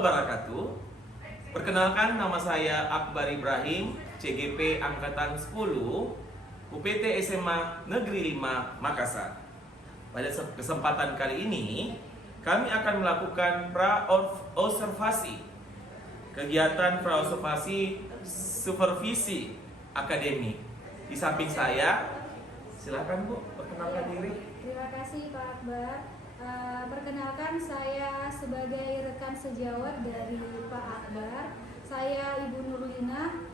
wabarakatuh. Perkenalkan, nama saya Akbar Ibrahim, CGP Angkatan 10, UPT SMA Negeri 5 Makassar. Pada kesempatan kali ini, kami akan melakukan pra-observasi, kegiatan pra-observasi supervisi akademik. Di samping saya, silakan Bu, perkenalkan diri. Terima kasih Pak Akbar. Perkenalkan, saya sebagai rekan sejawat dari Pak Akbar. Saya Ibu Nurlina,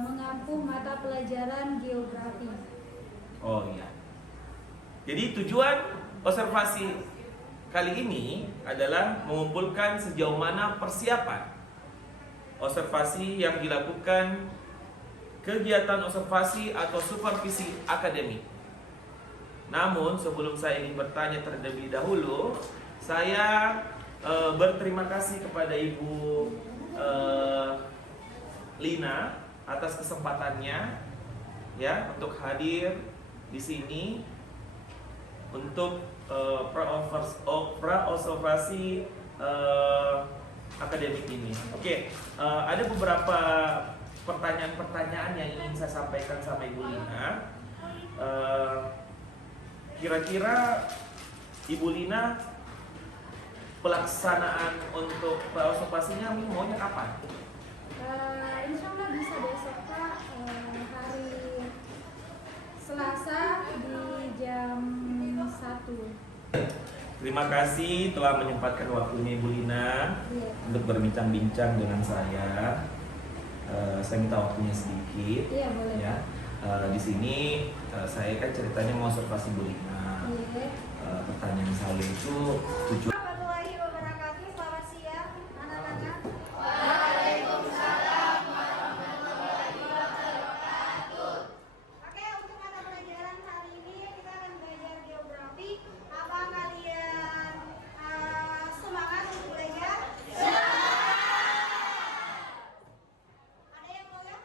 mengampu mata pelajaran geografi. Oh iya. Jadi tujuan observasi kali ini adalah mengumpulkan sejauh mana persiapan observasi yang dilakukan, kegiatan observasi atau supervisi akademik. Namun sebelum saya ingin bertanya terlebih dahulu, saya berterima kasih kepada Ibu Lina atas kesempatannya ya untuk hadir di sini untuk pra-observasi akademik ini. Oke, ada beberapa pertanyaan-pertanyaan yang ingin saya sampaikan sama Ibu Lina. Kira-kira Ibu Lina pelaksanaan untuk observasinya maunya kapan? Insya Allah bisa besok Pak, hari Selasa di jam 1. Terima kasih telah menyempatkan waktunya Ibu Lina untuk berbincang-bincang dengan saya. Saya minta waktunya sedikit. Iya, boleh. Ya. Di sini saya kan ceritanya mau observasi Bu Lina. Pertanyaan saya itu tujuan. Warahmatullahi wabarakatuh. Selamat siang anak-anak. Waalaikumsalam warahmatullahi wabarakatuh. Oke, untuk mata pelajaran hari ini kita akan belajar geografi. Apa kalian semangat untuk belajar? Ada yang mau ya?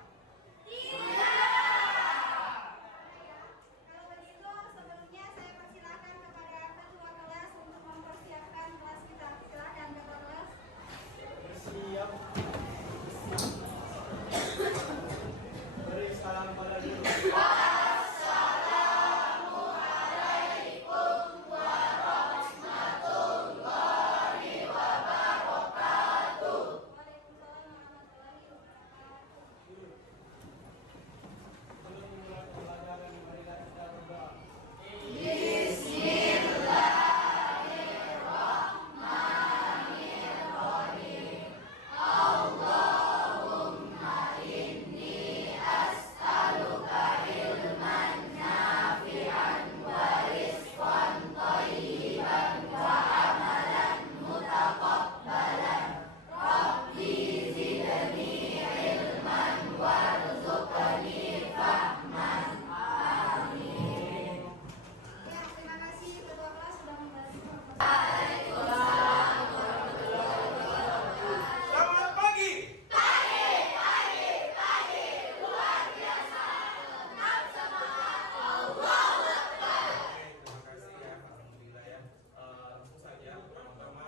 Kalau begitu, sebelumnya saya persilakan kepada ketua kelas untuk mempersiapkan kelas kita. Silakan ketua kelas. Siap. Beri salam pada guru. Waalaikumsalam warahmatullahi wabarakatuh. Sebelum memulai pembelajaran, marilah kita berdoa. Ya, terima kasih ketua kelas sudah membantu. Selamat pagi. Terima kasih ya, alhamdulillah ya. Langsung saja, pertama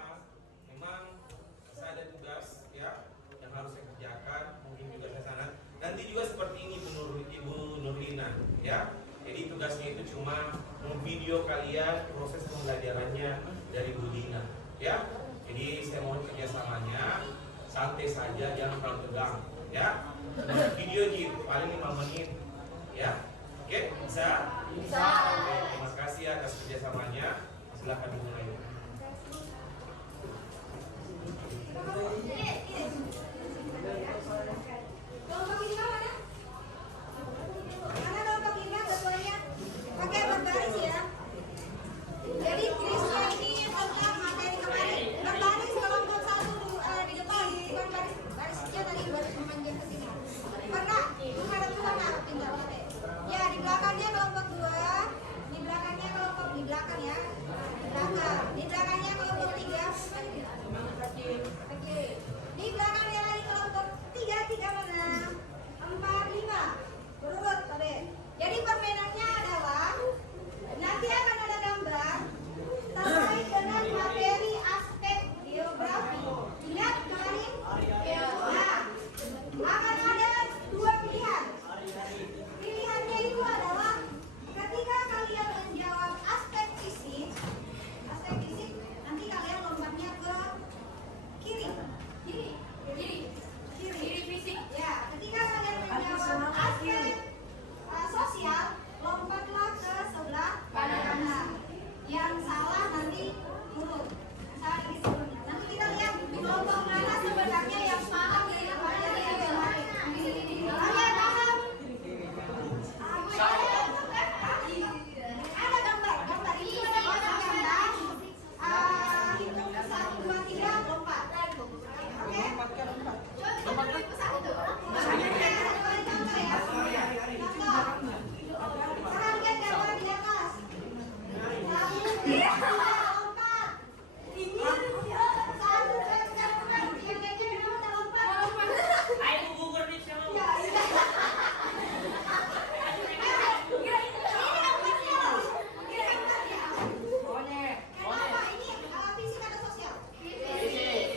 memang saya ada tugas ya yang harus saya kerjakan, mungkin juga saya sana. Nanti juga seperti ini Ibu Nurlina ya. Jadi tugasnya itu cuma memvideo kalian proses pembelajarannya dari Bu Lina ya. Jadi saya mohon kerjasamanya, santai saja, jangan terlalu tegang ya. Video paling 5 menit ya. Oke, bisa? Bisa. Oke, terima kasih atas kerjasamanya. Silakan dimulai. Kelompok ini mana? Mana kelompok 5 ketuanya? Oke, berbaris ya. Jadi ini tentang materi kemarin. Berbaris kelompok 1 di depan, bukan barisnya tadi baris memanjang ke sini. Pernah? Menghadap ke sana tinggal. Ya, di belakangnya kelompok 2, di belakangnya kelompok di belakang ya. Di belakang. Di Iya, lompat. Ini satu, yang kecil udah lompat. Ayo gugur nih siapa? Ya, iya. Kenapa ini fisik atau sosial? Fisik.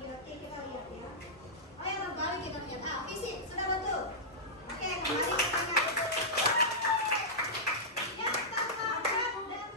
Biotik kita lihat ya. Oh yang terbalik kita lihat. Fisik sudah betul. Oke, kembali ke tengah. Yang terlambat dan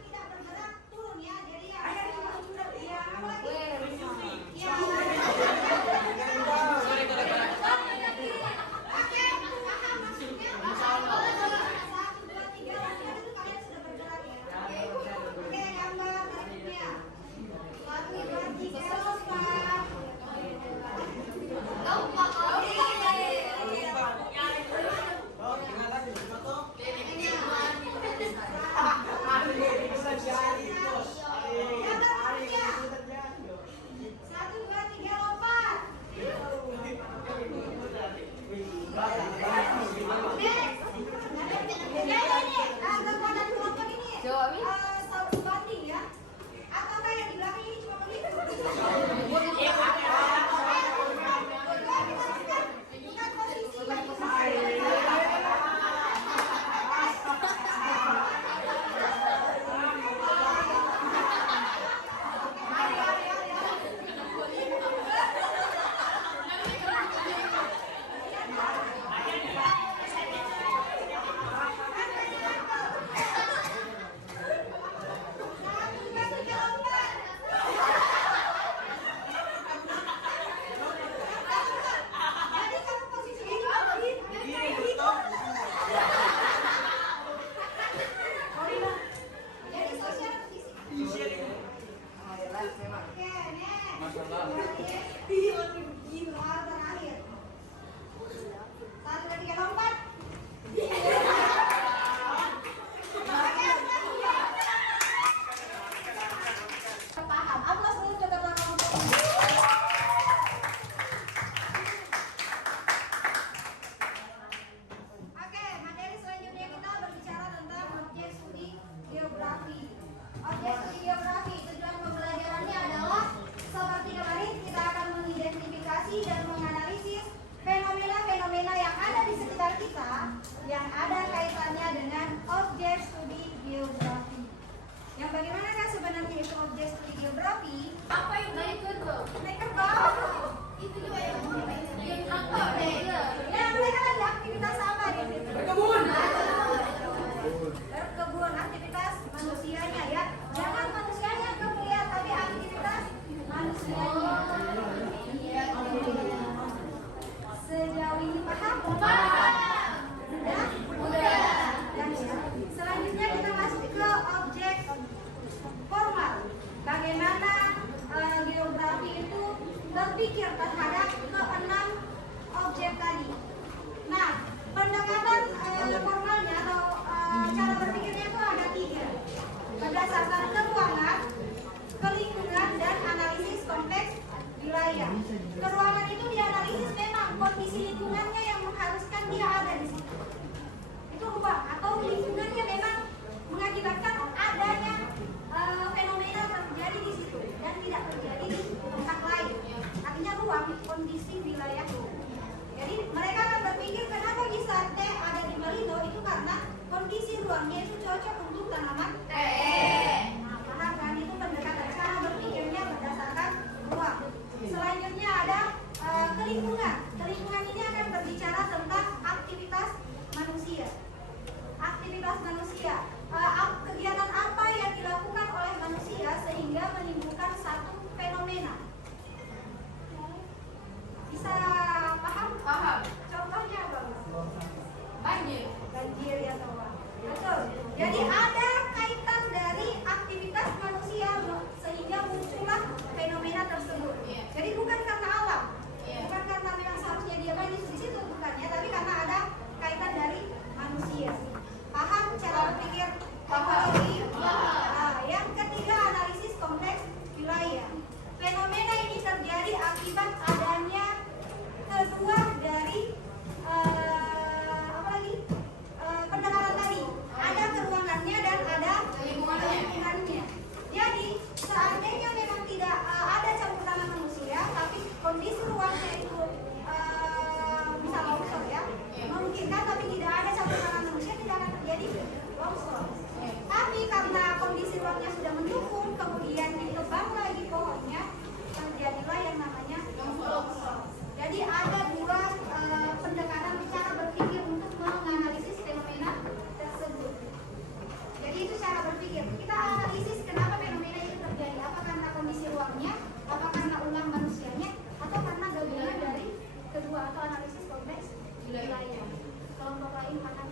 berpikir, kita analisis kenapa fenomena itu terjadi. Apa karena kondisi ruangnya, apa karena ulah manusianya, atau karena gabungan dari kedua, atau analisis konteks wilayah. Kelompok lain akan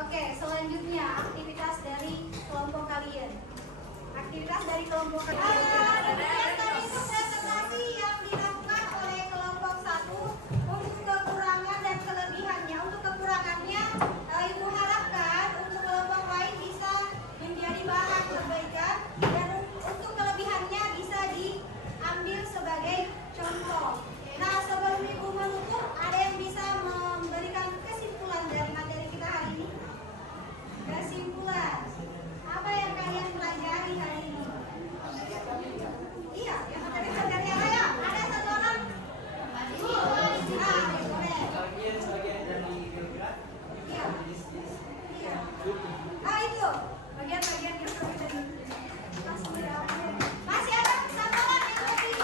Oke, selanjutnya aktivitas dari kelompok kalian. Aktivitas dari kelompok kalian. Demikian tadi itu presentasi yang dilakukan oleh kelompok 1 untuk kekurangan dan kelebihannya. Untuk kekurangannya, Ibu harapkan untuk kelompok lain bisa menjadi bahan perbaikan, dan untuk kelebihannya bisa diambil sebagai contoh. Nah, sebelum Ibu menutup, ada yang bisa memberikan kesimpulan dari materi kita hari ini? Kesimpulan. Apa yang kalian pelajari hari ini? Iya, yang materi pelajari apa ya? Ada satu orang? Boleh. Bagian dari geografi. Iya. Iya. Itu. Bagian-bagian geografi tadi. Masih ada satu orang yang lebih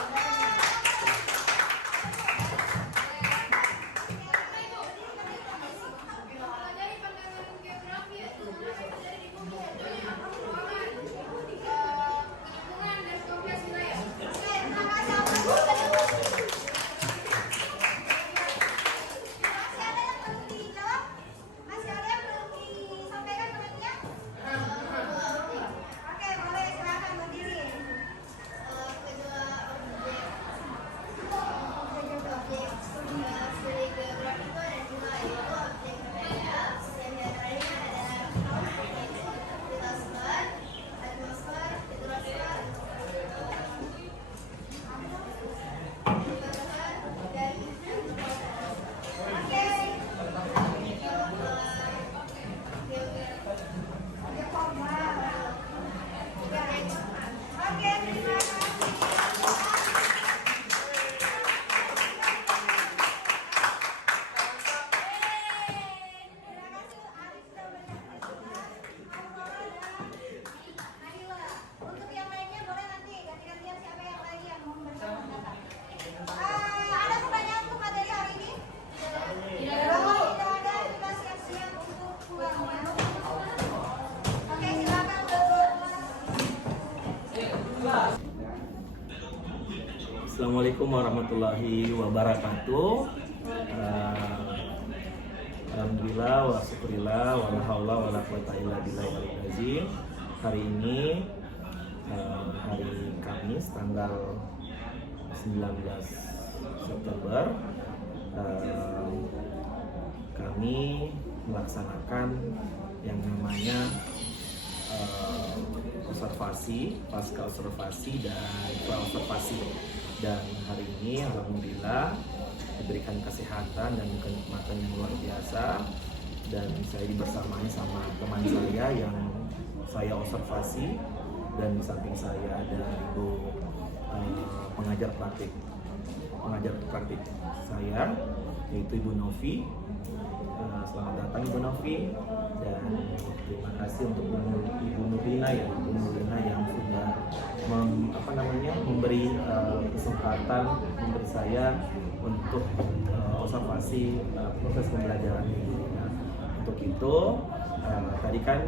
Dari pandangan geografi itu mempelajari di bumi contohnya ruangan, lingkungan dan geografi wilayah. Oke, terima kasih atas Masih ada yang perlu dijawab? Masih ada yang perlu disampaikan komennya? Oke, boleh silakan berdiri. Kedua objek studi geografi itu ada dua, yaitu objek daya yang diantaranya adalah litosfer, atmosfer, hidrosfer, dan Oke. Oke, terima kasih. Terima kasih Arif sudah berpartisipasi, Aurora dan Nabila. Untuk yang lainnya boleh nanti ganti-gantian siapa yang lain yang mau memberikan pendapat. Ada pertanyaan untuk materi hari ini? Kalau tidak ada, kita siap-siap untuk pulang ya. Oke, silakan keluar. Assalamualaikum warahmatullahi wabarakatuh. Alhamdulillah wa syukurillah wa la haula wa la quwata illa billahil azim. Hari ini hari Kamis tanggal 19 September kami melaksanakan yang namanya observasi, pasca observasi dan pra observasi. Dan hari ini alhamdulillah diberikan kesehatan dan kenikmatan yang luar biasa, dan saya dibersamai sama teman saya yang saya observasi, dan di samping saya ada ibu pengajar praktik saya, yaitu Ibu Novi. Selamat datang Ibu Novi, dan terima kasih untuk Ibu Nurina ya, Ibu Nurina yang sudah memberi kesempatan memberi saya untuk observasi proses pembelajaran ini. Nah, untuk itu tadi kan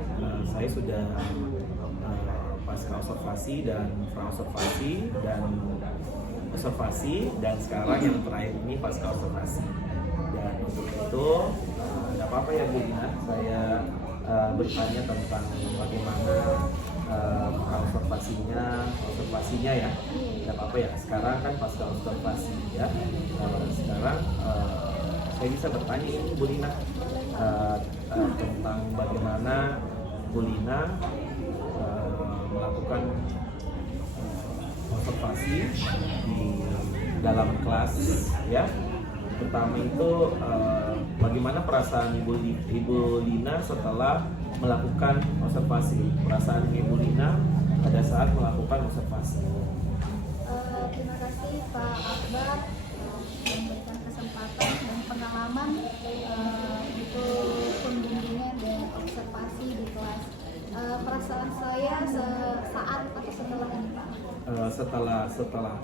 saya sudah pasca observasi dan pra observasi dan observasi, dan sekarang yang terakhir ini pasca observasi. Dan untuk itu tidak apa-apa ya Bu Ina, saya bertanya tentang bagaimana observasinya ya. Tidak apa-apa ya, sekarang kan pasca observasi ya. Sekarang saya bisa bertanya ini Bu Lina tentang bagaimana Bu Lina melakukan observasi di dalam kelas ya. Pertama itu bagaimana perasaan Ibu Lina setelah melakukan observasi, perasaan Ibu Lina pada saat melakukan observasi. Terima kasih Pak Akbar memberikan kesempatan dan pengalaman itu pembimbingan dan observasi di kelas. Perasaan saya saat atau setelah ini Pak?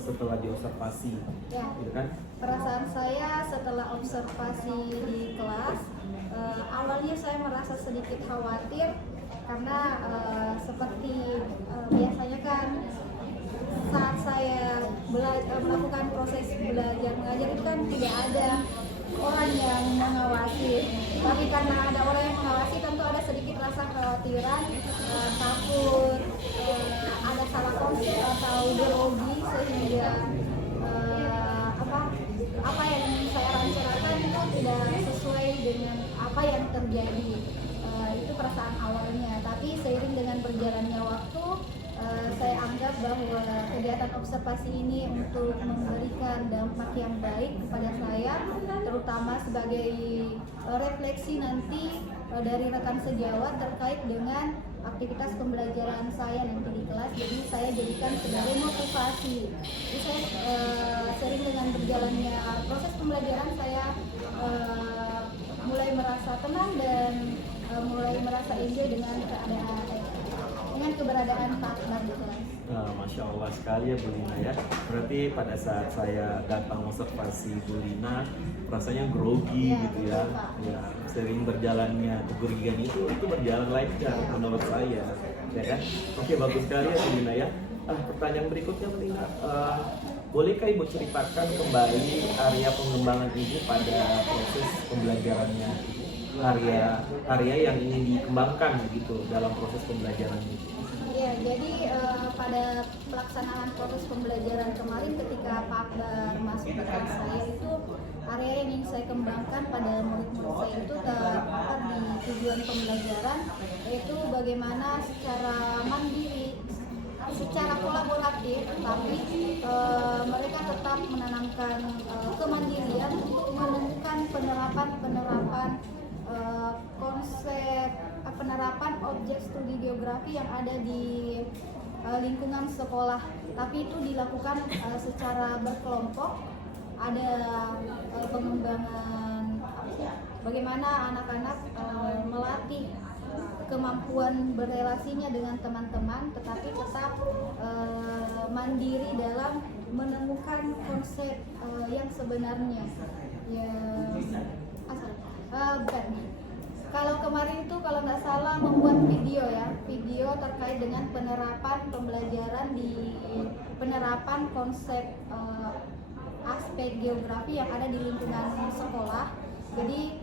Setelah diobservasi, Ya. gitu kan? Perasaan saya setelah observasi di kelas awalnya saya merasa sedikit khawatir karena seperti biasanya kan saat saya melakukan proses belajar mengajar itu kan tidak ada orang yang mengawasi, tapi karena ada orang yang mengawasi tentu ada sedikit rasa kekhawatiran, takut ada salah konsep atau grogi sehingga apa yang saya rencanakan itu tidak sesuai dengan apa yang terjadi. Itu perasaan awalnya, tapi seiring dengan berjalannya waktu saya anggap bahwa kegiatan observasi ini untuk memberikan dampak yang baik kepada saya, terutama sebagai refleksi nanti dari rekan sejawat terkait dengan aktivitas pembelajaran saya nanti di kelas. Jadi saya jadikan sebagai motivasi. Jadi saya sering dengan berjalannya proses pembelajaran saya mulai merasa tenang dan mulai merasa enjoy dengan keberadaan Pak Akbar di kelas. Nah, Masya Allah sekali ya Bu Lina ya. Berarti pada saat saya datang observasi Bu Lina rasanya grogi Ya, gitu ya. Ya, sering berjalannya kegrogian itu berjalan lancar menurut saya, ya kan? Oke, bagus sekali ya Bu Lina ya. Pertanyaan berikutnya Bu Lina, bolehkah Ibu ceritakan kembali area pengembangan Ibu pada proses pembelajarannya? Area yang ingin dikembangkan gitu dalam proses pembelajaran itu. Ya, jadi pada pelaksanaan proses pembelajaran kemarin ketika Pak Akbar masuk ke kelas saya itu area yang ingin saya kembangkan pada murid-murid saya itu terdapat di tujuan pembelajaran, yaitu bagaimana secara mandiri, secara kolaboratif, tapi mereka tetap menanamkan kemandirian untuk menemukan penerapan konsep penerapan objek studi geografi yang ada di lingkungan sekolah, tapi itu dilakukan secara berkelompok. Ada pengembangan bagaimana anak-anak melatih kemampuan berelasinya dengan teman-teman, tetapi tetap mandiri dalam menemukan konsep yang sebenarnya. Ya, bukan. Kalau kemarin itu kalau nggak salah membuat video terkait dengan penerapan pembelajaran di penerapan konsep aspek geografi yang ada di lingkungan sekolah. Jadi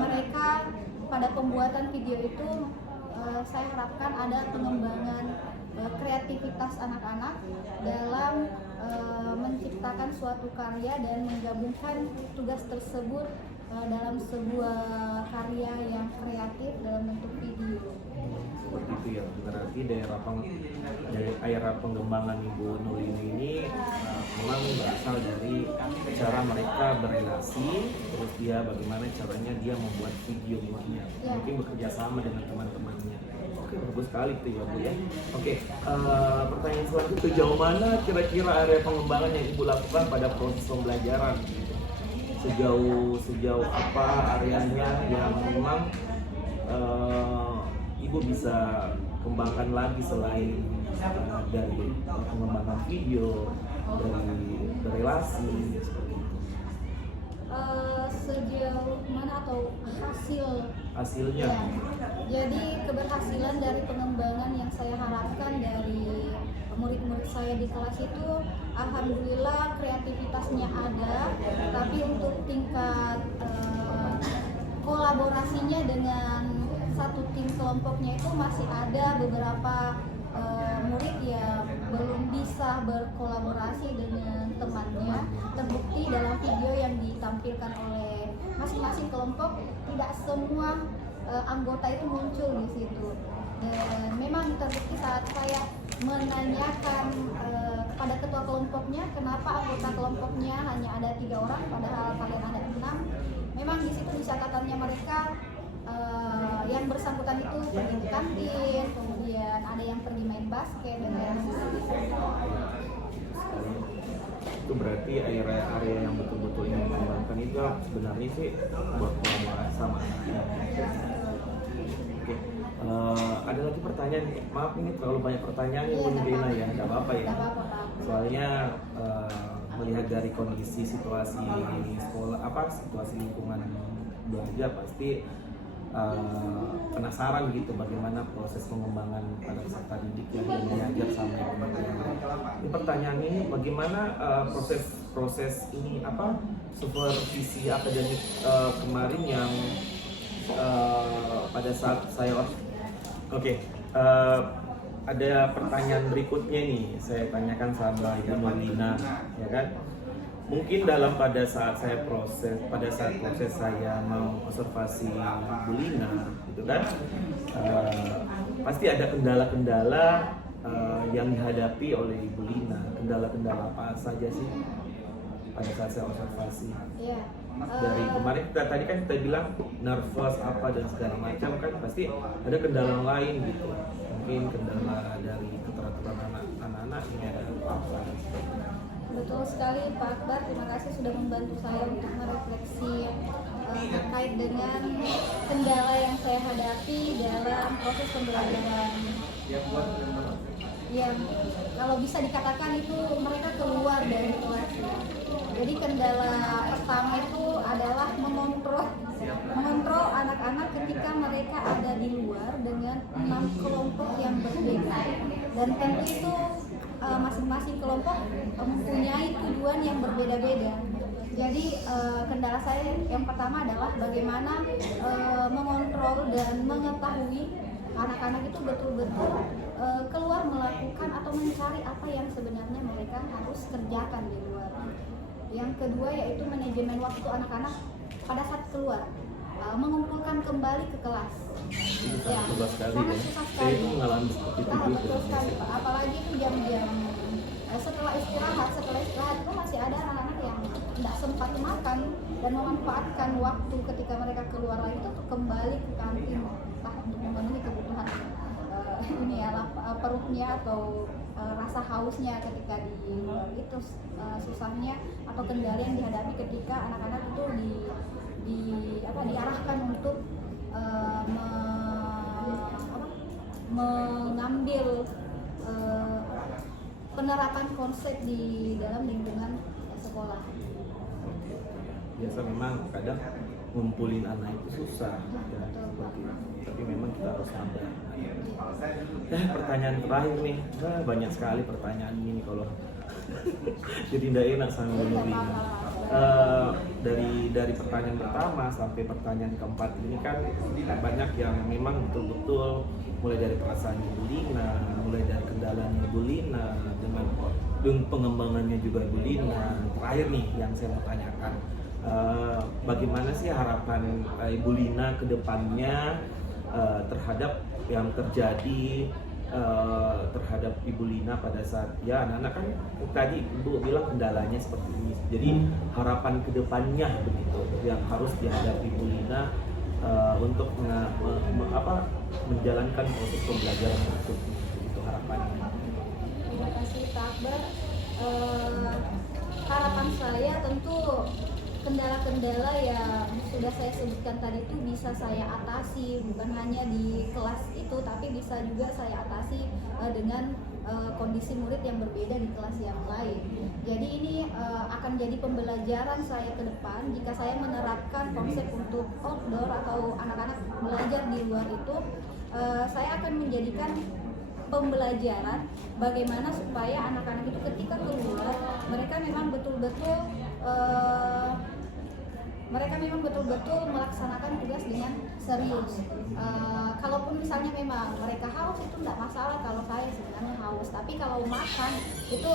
mereka pada pembuatan video itu saya harapkan ada pengembangan kreativitas anak-anak dalam menciptakan suatu karya dan menggabungkan tugas tersebut dalam sebuah karya yang kreatif dalam bentuk video. Seperti itu ya, berarti daerah pengembangan Ibu Nurlini ini memang berasal dari cara mereka berelasi, terus dia bagaimana caranya dia membuat videonya, mungkin bekerja sama dengan teman-temannya. Oke, bagus sekali itu ya Bu ya. Oke, pertanyaan selanjutnya, sejauh mana kira-kira area pengembangan yang Ibu lakukan pada proses pembelajaran? Sejauh apa areanya yang memang Ibu bisa kembangkan lagi selain dari pengembangan video, dari relasi seperti itu? Sejauh mana atau hasilnya? Ya, jadi keberhasilan dari pengembangan yang saya harapkan dari murid-murid saya di kelas itu, alhamdulillah kreativitasnya ada, tapi untuk tingkat kolaborasinya dengan satu tim kelompoknya itu masih ada beberapa murid yang belum bisa berkolaborasi dengan temannya. Terbukti dalam video yang ditampilkan oleh masing-masing kelompok, tidak semua anggota itu muncul di situ. Dan memang terbukti saat saya menanyakan kepada ketua kelompoknya kenapa anggota kelompoknya hanya ada 3 orang padahal kalian ada 6. Memang di situ di catatannya mereka yang bersangkutan itu pergi ke kantin, kemudian ada yang pergi main basket dan lain-lain. Itu berarti area yang betul-betul ingin dikembangkan itu sebenarnya sih buat kolaborasi sama anak-anak. Oke, ada lagi pertanyaan. Maaf ini terlalu banyak pertanyaan Bu Nurlina ya, nggak apa-apa ya. Soalnya melihat dari kondisi situasi sekolah, situasi lingkungan belajar pasti penasaran gitu bagaimana proses pengembangan pada peserta didik yang diajar sama yang mengajar. Ini pertanyaan ini bagaimana proses ini apa supervisi akademik kemarin yang pada saat saya ada pertanyaan berikutnya nih saya tanyakan sama Ibu Nurlina, ya kan? Mungkin pada saat proses saya mau observasi Bu Lina, gitu kan, pasti ada kendala-kendala yang dihadapi oleh Ibu Lina. Kendala-kendala apa saja sih pada saat saya observasi? Iya. Dari kemarin tadi kan kita bilang nervous apa dan segala macam, kan pasti ada kendala lain gitu. Mungkin kendala dari keteraturan anak-anak ini ada apa? Betul sekali Pak Akbar, terima kasih sudah membantu saya untuk merefleksi terkait dengan kendala yang saya hadapi dalam proses pembelajaran yang kalau bisa dikatakan itu mereka keluar dari kelas. Jadi kendala pertama itu adalah mengontrol anak-anak ketika mereka ada di luar dengan 6 kelompok yang berbeda, dan tentu itu masing-masing kelompok mempunyai tujuan yang berbeda-beda. Jadi kendala saya yang pertama adalah bagaimana mengontrol dan mengetahui anak-anak itu betul-betul keluar melakukan atau mencari apa yang sebenarnya mereka harus kerjakan di luar. Yang kedua yaitu manajemen waktu anak-anak pada saat keluar, mengumpulkan kembali ke kelas. Ya, sangat susah sekali. Saya itu mengalami seperti itu. Betul sekali Pak. Apalagi itu jam-jam setelah istirahat itu masih ada anak-anak yang tidak sempat makan dan memanfaatkan waktu ketika mereka keluar lagi itu untuk kembali ke kantin untuk memenuhi kebutuhan ini ya perutnya atau rasa hausnya ketika di luar. Itu susahnya atau kendala yang dihadapi ketika anak-anak itu diarahkan untuk mengambil penerapan konsep di dalam lingkungan sekolah. Biasa memang kadang ngumpulin anak itu susah ya, seperti itu. Tapi memang kita harus sabar. Pertanyaan terakhir nih, banyak sekali pertanyaan ini kalau jadi tidak enak sama Bu Nurlina. Dari pertanyaan pertama sampai pertanyaan keempat ini kan banyak yang memang betul-betul mulai dari perasaan Ibu Lina, mulai dari kendalanya Ibu Lina dengan pengembangannya juga Ibu Lina. Terakhir nih yang saya mau tanyakan, bagaimana sih harapan Ibu Lina ke depannya terhadap yang terjadi terhadap Ibu Lina pada saat ya anak-anak kan tadi Ibu bilang kendalanya seperti ini. Jadi harapan kedepannya begitu yang harus dihadapi Ibu Lina untuk menjalankan proses pembelajaran berikutnya. Itu harapannya. Terima kasih Pak Akbar. Harapan saya tentu kendala-kendala yang sudah saya sebutkan tadi itu bisa saya atasi bukan hanya di kelas itu, tapi bisa juga saya atasi dengan kondisi murid yang berbeda di kelas yang lain. Jadi ini akan jadi pembelajaran saya ke depan jika saya menerapkan konsep untuk outdoor atau anak-anak belajar di luar itu. Saya akan menjadikan pembelajaran bagaimana supaya anak-anak itu ketika keluar mereka memang betul-betul melaksanakan tugas dengan serius. Kalaupun misalnya memang mereka haus itu tidak masalah kalau saya sebenarnya haus, tapi kalau makan itu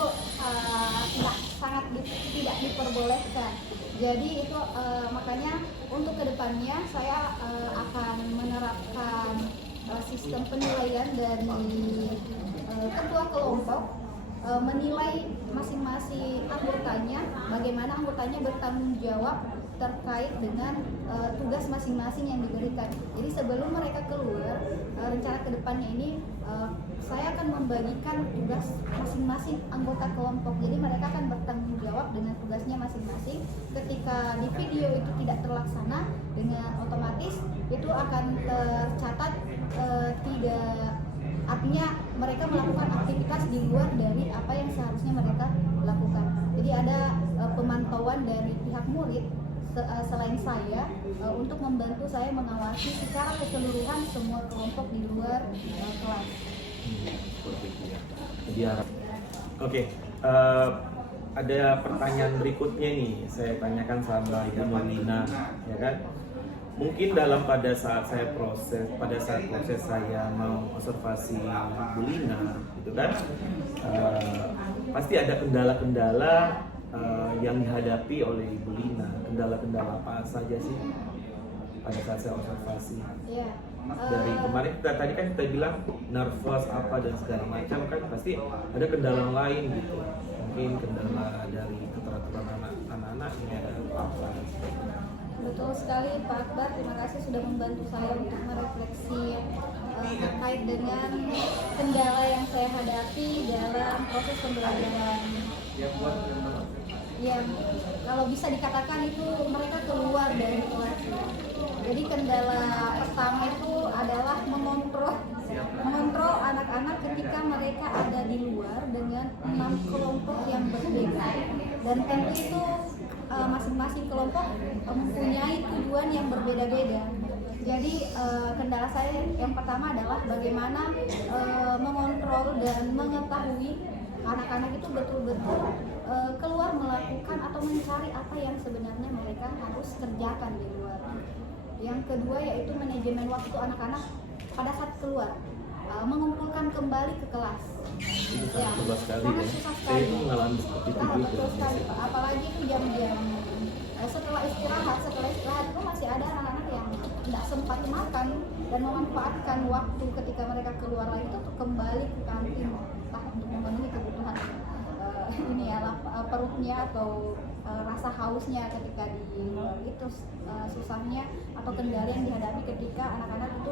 tidak diperbolehkan. Jadi itu makanya untuk kedepannya saya akan menerapkan sistem penilaian dari ketua kelompok, menilai masing-masing anggotanya, bagaimana anggotanya bertanggung jawab terkait dengan tugas masing-masing yang diberikan. Jadi sebelum mereka keluar, rencana kedepannya ini saya akan membagikan tugas masing-masing anggota kelompok. Jadi mereka akan bertanggung jawab dengan tugasnya masing-masing. Ketika di video itu tidak terlaksana, dengan otomatis itu akan tercatat artinya mereka melakukan aktivitas di luar dari apa yang seharusnya mereka lakukan. Jadi ada pemantauan dari pihak murid selain saya untuk membantu saya mengawasi secara keseluruhan semua kelompok di luar kelas. Seperti itu ya. Jadi Oke, ada pertanyaan berikutnya nih, saya tanyakan sama Ibu Nurlina, ya kan? Mungkin pada saat proses saya mau observasi Bu Lina, gitu kan? Pasti ada kendala-kendala yang dihadapi oleh Ibu Lina. Kendala-kendala apa saja sih pada saat saya observasi? Iya. Dari kemarin tadi kan kita bilang nervous apa dan segala macam, kan pasti ada kendala lain gitu. Mungkin kendala dari keteraturan anak-anak ini ada apa? Betul sekali Pak Akbar, terima kasih sudah membantu saya untuk merefleksi terkait dengan kendala yang saya hadapi dalam proses pembelajaran. Yang kalau bisa dikatakan itu mereka keluar dari kelas. Jadi kendala pertama itu adalah mengontrol anak-anak ketika mereka ada di luar dengan 6 kelompok yang berbeda. Dan tentu itu masing-masing kelompok mempunyai tujuan yang berbeda-beda. Jadi kendala saya yang pertama adalah bagaimana mengontrol dan mengetahui anak-anak itu betul-betul keluar melakukan atau mencari apa yang sebenarnya mereka harus kerjakan di luar. Yang kedua yaitu manajemen waktu anak-anak pada saat keluar, mengumpulkan kembali ke kelas. Itu Ya, sangat sekali sangat ya. susah Saya sekali. itu mengalami seperti itu juga. Betul sekali, Pak. Apalagi itu jam-jam setelah istirahat itu masih ada anak-anak yang tidak sempat makan dan memanfaatkan waktu ketika mereka keluar lagi itu untuk kembali ke kantin, entah untuk memenuhi kebutuhan ini ya perutnya atau rasa hausnya ketika di luar. Itu susahnya atau kendala yang dihadapi ketika anak-anak itu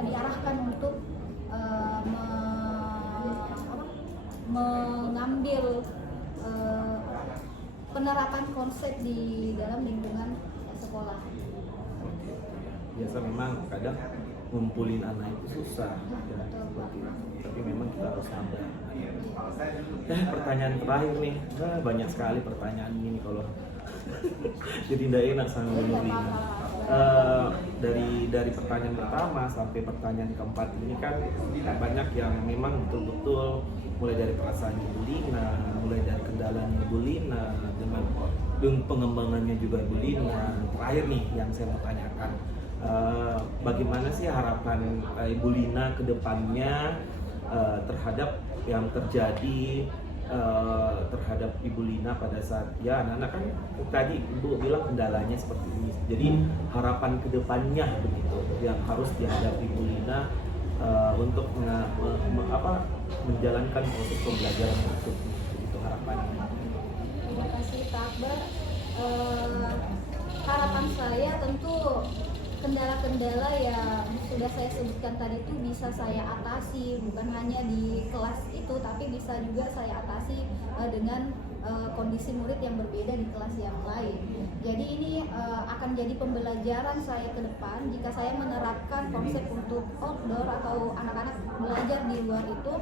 diarahkan untuk mengambil penerapan konsep di dalam lingkungan sekolah. Biasa memang kadang ngumpulin anak itu susah ya, seperti itu. Tapi memang kita harus sabar. Pertanyaan terakhir nih, banyak sekali pertanyaan ini kalau jadi tidak enak sama Bu Nurlina. Dari pertanyaan pertama sampai pertanyaan keempat ini kan banyak yang memang betul-betul mulai dari perasaan Bu Lina, mulai dari kendalanya Bu Lina, dengan pengembangannya juga Bu Lina. Terakhir nih yang saya mau tanyakan, bagaimana sih harapan Ibu Lina ke depannya terhadap yang terjadi terhadap Ibu Lina pada saat ya anak-anak kan tadi Ibu bilang kendalanya seperti ini. Jadi harapan ke depannya begitu yang harus dihadapi Ibu Lina untuk menjalankan proses pembelajaran tersebut, itu harapannya. Terima kasih Pak Akbar. Harapan saya tentu kendala-kendala yang sudah saya sebutkan tadi itu bisa saya atasi bukan hanya di kelas itu, tapi bisa juga saya atasi dengan kondisi murid yang berbeda di kelas yang lain. Jadi ini akan jadi pembelajaran saya ke depan jika saya menerapkan konsep untuk outdoor atau anak-anak belajar di luar itu.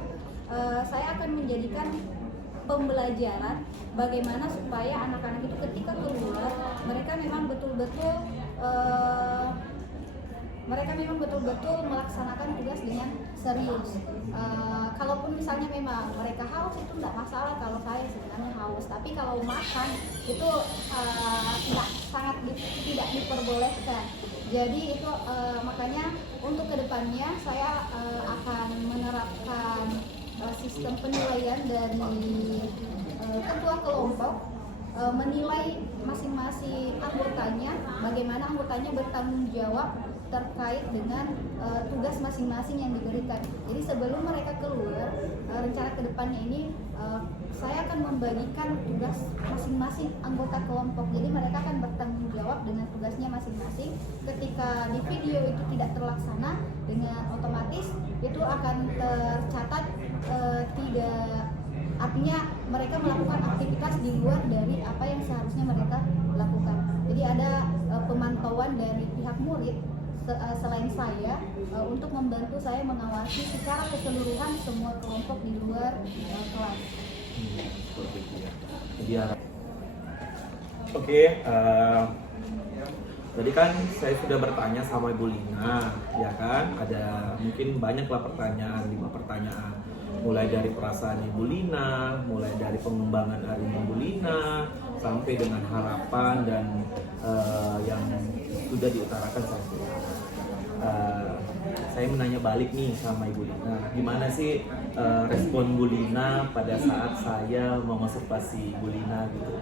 Saya akan menjadikan pembelajaran bagaimana supaya anak-anak itu ketika keluar mereka memang betul-betul melaksanakan tugas dengan serius. Kalaupun misalnya memang mereka haus itu tidak masalah kalau saya sebenarnya haus, tapi kalau makan itu tidak diperbolehkan. Jadi itu makanya untuk kedepannya saya akan menerapkan sistem penilaian dari ketua kelompok, menilai masing-masing anggotanya, bagaimana anggotanya bertanggung jawab terkait dengan tugas masing-masing yang diberikan. Jadi sebelum mereka keluar, rencana kedepannya ini saya akan membagikan tugas masing-masing anggota kelompok. Jadi mereka akan bertanggung jawab dengan tugasnya masing-masing. Ketika di video itu tidak terlaksana, dengan otomatis itu akan tercatat artinya mereka melakukan aktivitas di luar dari apa yang seharusnya mereka lakukan. Jadi ada pemantauan dari pihak murid selain saya untuk membantu saya mengawasi secara keseluruhan semua kelompok di luar kelas. Seperti itu ya. Jadi Oke, tadi kan saya sudah bertanya sama Ibu Lina, ya kan? Ada mungkin banyaklah pertanyaan, 5 pertanyaan. Mulai dari perasaan Ibu Lina, mulai dari pengembangan hari Ibu Lina, sampai dengan harapan dan yang sudah diutarakan sampai. Saya menanya balik nih sama Ibu Lina, gimana sih respon Bu Lina pada saat saya mengobservasi Ibu Lina gitu?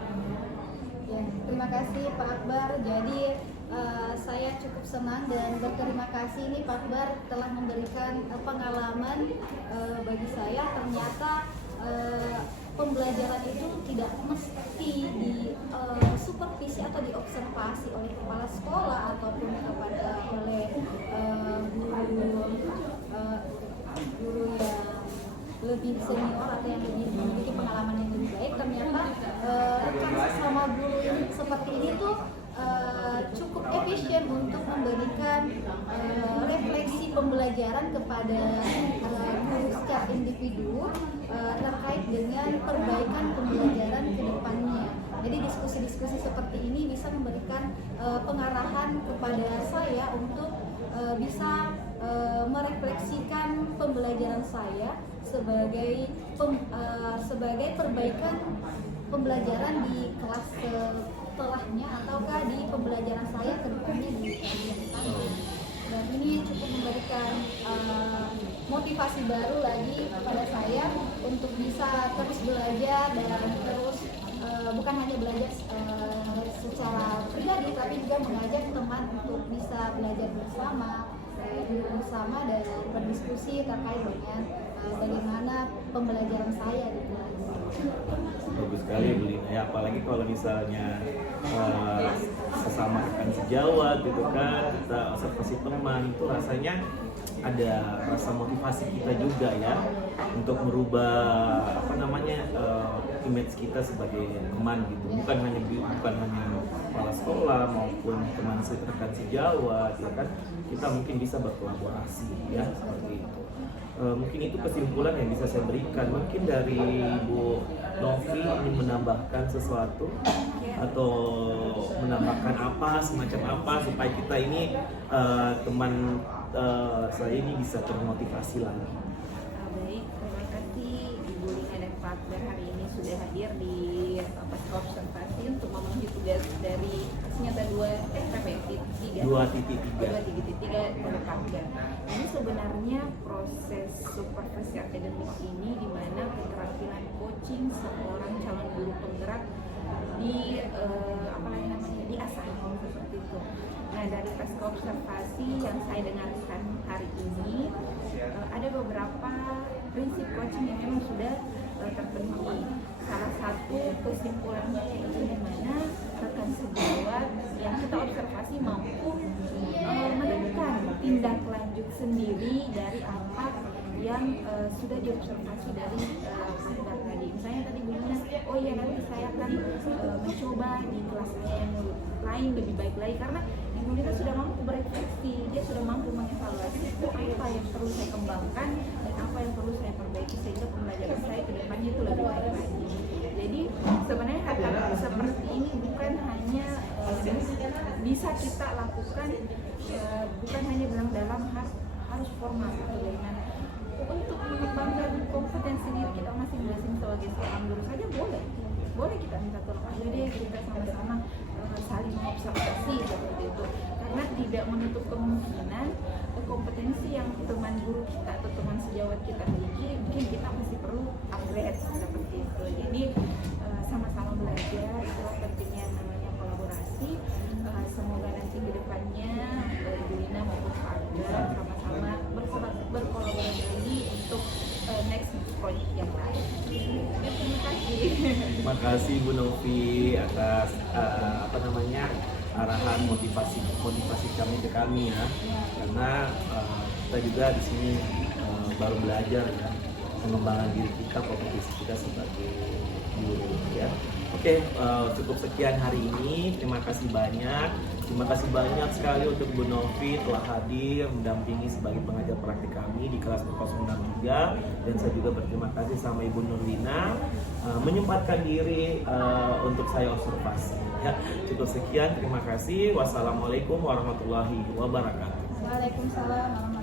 Ya, terima kasih Pak Akbar. Jadi saya cukup senang dan berterima kasih nih Pak Akbar telah memberikan pengalaman bagi saya. Ternyata pembelajaran itu tidak mesti di supervisi atau diobservasi oleh kepala sekolah ataupun oleh guru yang lebih senior atau yang lebih memiliki pengalaman yang lebih baik. Ternyata sama guru yang seperti ini tuh cukup efisien untuk memberikan refleksi pembelajaran kepada guru secara individu terkait dengan perbaikan pembelajaran ke depannya. Jadi diskusi-diskusi seperti ini bisa memberikan pengarahan kepada saya untuk bisa merefleksikan pembelajaran saya sebagai perbaikan pembelajaran di kelas setelahnya ataukah di pembelajaran saya ke depannya di kajian saya. Dan ini cukup memberikan motivasi baru lagi kepada saya untuk bisa terus belajar dan terus bukan hanya belajar secara pribadi tapi juga mengajak teman untuk bisa belajar bersama dan berdiskusi terkait dengan bagaimana pembelajaran saya di kelas. Bagus sekali Bu Lina ya, apalagi kalau misalnya sesama rekan sejawat gitu kan, kita observasi teman itu rasanya ada rasa motivasi kita juga ya untuk merubah image kita sebagai teman gitu, bukan hanya kepala sekolah maupun teman rekan sejawat ya kan, kita mungkin bisa berkolaborasi ya seperti itu. Mungkin itu kesimpulan yang bisa saya berikan. Mungkin dari Bu Novi ingin menambahkan sesuatu atau menambahkan apa, semacam apa supaya kita ini teman saya ini bisa termotivasi lagi. Baik, terima kasih Ibu Lina dan Pak Akbar hari ini sudah hadir di pasca observasi untuk memenuhi tugas dari nyata 2.3 oleh Pak Akbar. Ini sebenarnya proses supervisi akademik ini di mana keterampilan coaching seorang calon guru penggerak diasah seperti itu. Nah, dari pasca observasi yang saya dengarkan hari ini ada beberapa prinsip coaching yang memang sudah terpenuhi. Salah satu kesimpulannya yaitu di mana rekan sejawat yang kita observasi mampu menekan tindak lanjut sendiri dari apa yang sudah diobservasi dari Pak tadi. Misalnya tadi bilang, oh iya nanti saya akan mencoba di kelas saya yang lain lebih baik lagi, karena Ibu Lina sudah mampu berefleksi, dia sudah mampu mengevaluasi apa yang perlu saya kembangkan dan apa yang perlu saya perbaiki sehingga pembelajaran saya ke depannya itu lebih baik lagi. Jadi sebenarnya hal-hal seperti ini bukan hanya bisa kita lakukan, bukan hanya bilang dalam harus formal atau bagaimana. Untuk mengembangkan kompetensi diri kita masing-masing sebagai seorang guru saja boleh kita minta tolong aja deh, kita sama-sama saling mengobservasi seperti itu, karena tidak menutup kemungkinan kompetensi yang teman guru kita atau teman sejawat kita miliki mungkin kita masih perlu upgrade seperti itu. Jadi sama-sama belajar, itulah pentingnya namanya kolaborasi. Semoga nanti ke depannya Ibu Lina maupun Pak Akbar sama-sama berkolaborasi lagi untuk next project yang lain. Terima kasih. Terima kasih Bu Novi atas arahan motivasi kami ke kami ya, karena kita juga di sini baru belajar ya, pengembangan diri kita, kompetensi kita sebagai guru ya. Oke. Oke, cukup sekian hari ini. Terima kasih banyak. Terima kasih banyak sekali untuk Bu Novi telah hadir mendampingi sebagai pengajar praktik kami di kelas 063, dan saya juga berterima kasih sama Ibu Nurlina menyempatkan diri untuk saya observasi. Ya, cukup sekian. Terima kasih. Wassalamualaikum warahmatullahi wabarakatuh. Waalaikumsalam warahmatullahi wabarakatuh.